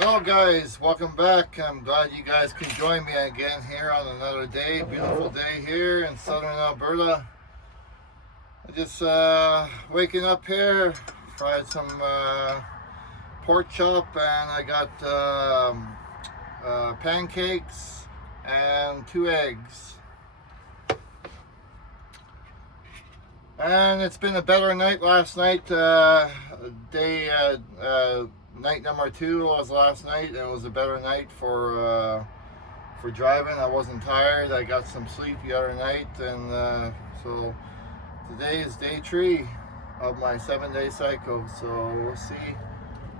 Hello guys, welcome back. I'm glad you guys can join me again here on another day. Beautiful day here in southern Alberta. I just waking up here, fried some pork chop, and I got pancakes and 2 eggs. And it's been a better night last night. Night number 2 was last night, and it was a better night for driving. I wasn't tired. I got some sleep the other night, and so today is day 3 of my 7-day cycle. So we'll see.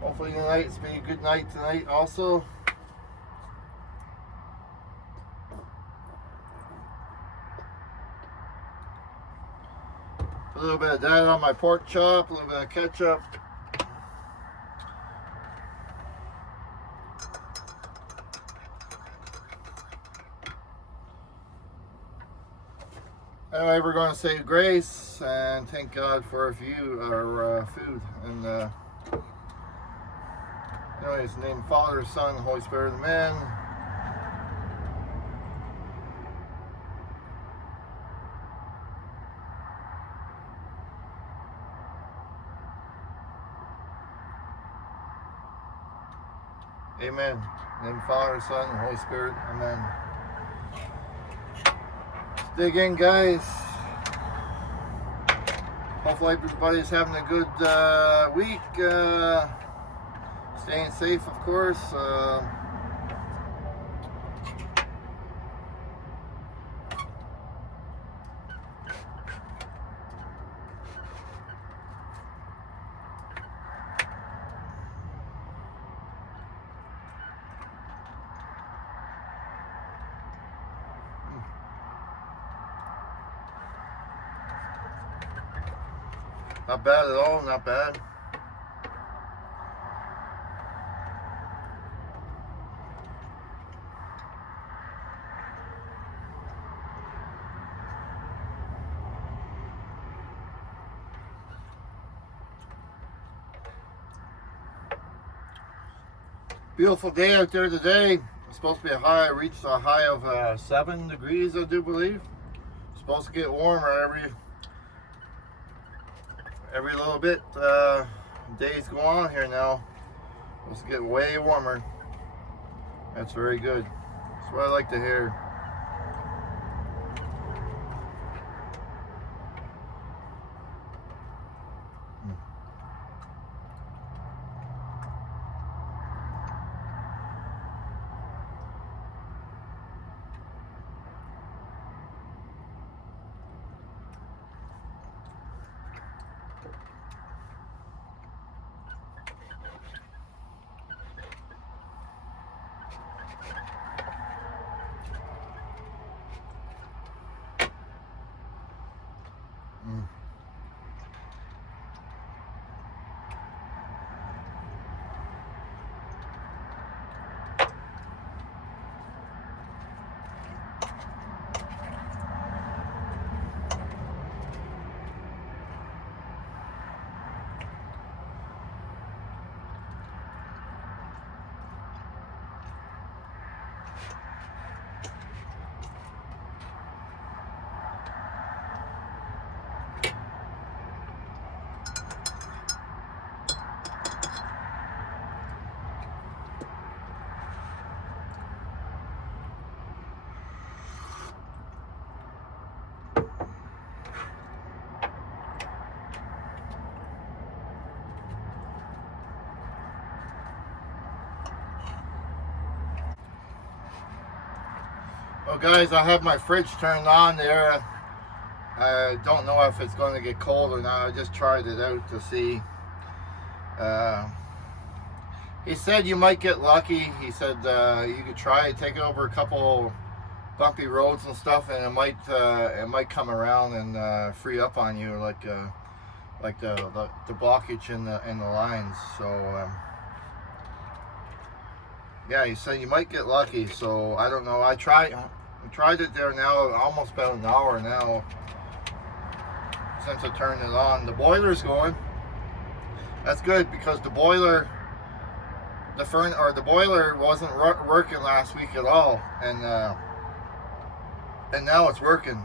Hopefully tonight's been a good night tonight also. A little bit of that on my pork chop, a little bit of ketchup. Anyway, we're going to say grace and thank God for our food. And anyways, in the name of Father, Son, and Holy Spirit, amen. Amen. In the name of Father, Son, and Holy Spirit, amen. Let's dig in, guys. Hopefully everybody's having a good week. Staying safe, of course. Not bad at all, not bad. Beautiful day out there today. It's supposed to be a high. I reached a high of 7 degrees, I do believe. It's supposed to get warmer every little bit. Days go on here now. It's supposed to get way warmer. That's very good. That's what I like to hear. Well, guys, I have my fridge turned on there. I don't know if it's going to get cold or not. I just tried it out to see. He said you might get lucky. He said you could try it, take it over a couple bumpy roads and stuff, and it might come around and free up on you, like the blockage in the lines. So yeah, he said you might get lucky. So I don't know. I tried it there now, almost about an hour now since I turned it on. The boiler's going. That's good, because the boiler wasn't working last week at all, and now it's working.